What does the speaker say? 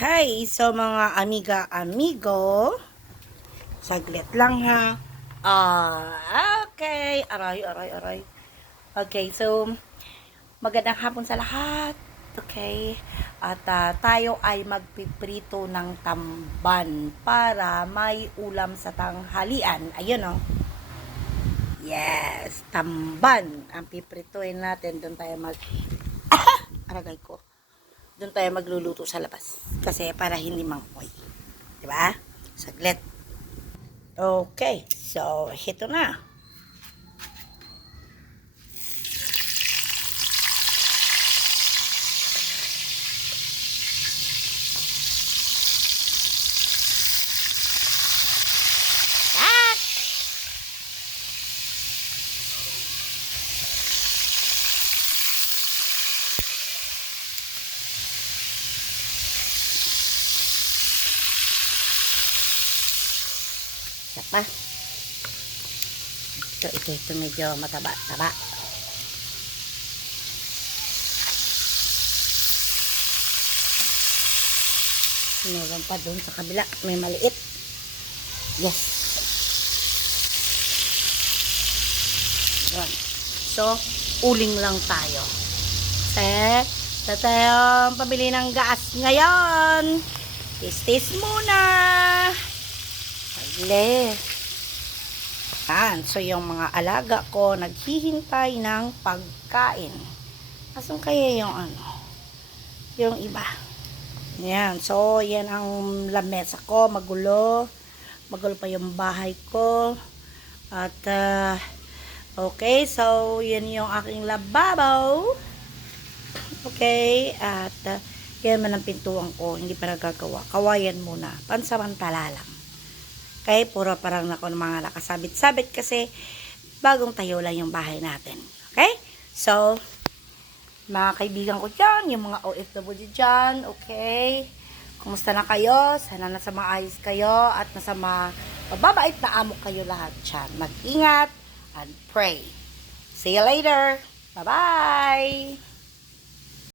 Okay, so mga amiga-amigo, saglit lang ha. Okay, aray. Okay, so magandang hapon sa lahat. Okay, at tayo ay magpiprito ng tamban para may ulam sa tanghalian. Ayun oh. Yes, tamban. Ang piprituin natin, doon tayo aragay ko. Doon tayo magluluto sa labas. Kasi para hindi mangkoy. Diba? Saglit. Okay. So, ito na. Isa pa. Ito medyo mataba-taba. Meron pa doon sa kabila. May maliit. Yes. Yan. So, uling lang tayo. Sa tayong pabili ng gas ngayon. Tis-tis muna. Saglit. Yan. So, yung mga alaga ko naghihintay ng pagkain. Asan kaya yung yung iba? Yan. So, yan ang lamesa ko. Magulo. Magulo pa yung bahay ko. At, okay. So, yan yung aking lababo. Okay. At, yan man ang pintuan ko. Hindi pa nagagawa. Kawayan muna. Pansamantala lang. Okay. Puro parang ako ng mga nakasabit-sabit kasi bagong tayo lang yung bahay natin. Okay. So, mga kaibigan ko dyan, yung mga OFW dyan, okay? Kumusta na kayo? Sana nasa maayos kayo at nasa mababait na amo kayo lahat dyan. Mag-ingat and pray. See you later. Bye-bye!